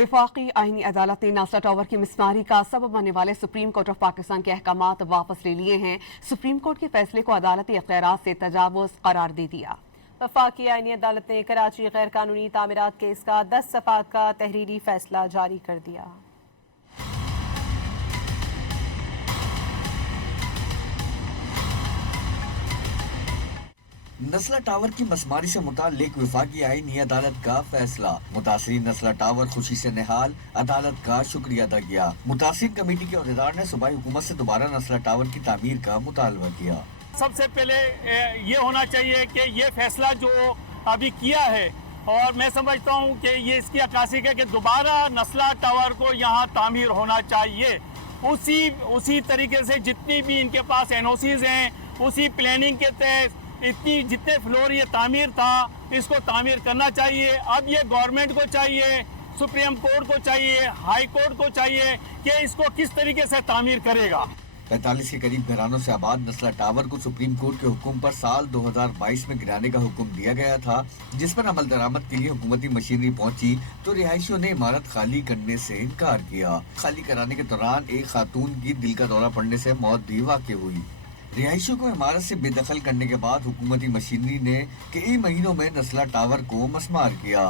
वफाकी आईनी अदालत ने नासरा टावर की मिसमारी का सबब बनने वाले सुप्रीम कोर्ट ऑफ पाकिस्तान के अहकामात वापस ले लिए हैं। सुप्रीम कोर्ट के फैसले को अदालती इख्तियारात से तजावुज़ करार दे दिया। वफाकी आईनी अदालत ने कराची गैर कानूनी तामीरात केस का 10 सफ़ात का तहरीरी फैसला जारी कर दिया। नस्ला टावर की मसमारी से मुताल्लिक वफाकी आईनी अदालत का फैसला। मुतासिरीन नस्ला टावर खुशी से निहाल, अदालत का शुक्रिया अदा किया। मुतासिर कमेटी के अहदेदार ने सूबाई हुकूमत से दोबारा नस्ला टावर की तामीर का मुतालबा किया। सबसे पहले ये होना चाहिए कि ये फैसला जो अभी किया है, और मैं समझता हूँ कि ये इसकी अक्कासी है कि दोबारा नस्ला टावर को यहाँ तामीर होना चाहिए। उसी तरीके से जितनी भी इनके पास एनओसीज हैं, उसी प्लानिंग के तहत जितने फ्लोर ये तामीर था, इसको तामीर करना चाहिए। अब ये गवर्नमेंट को चाहिए, सुप्रीम कोर्ट को चाहिए, हाई कोर्ट को चाहिए कि इसको किस तरीके से तामीर करेगा। 45 के करीब घरानों से आबाद नस्ला टावर को सुप्रीम कोर्ट के हुक्म पर साल 2022 में गिराने का हुक्म दिया गया था, जिस पर अमल दरामद के लिए हुकूमती मशीनरी पहुंची तो रिहायशियों ने इमारत खाली करने से इनकार किया। खाली कराने के दौरान एक खातून की दिल का दौरा पड़ने से मौत भी वाक़ हुई। रिहायशियों को इमारत से बेदखल करने के बाद हुकूमती मशीनरी ने कई महीनों में नस्ला टावर को मसमार किया।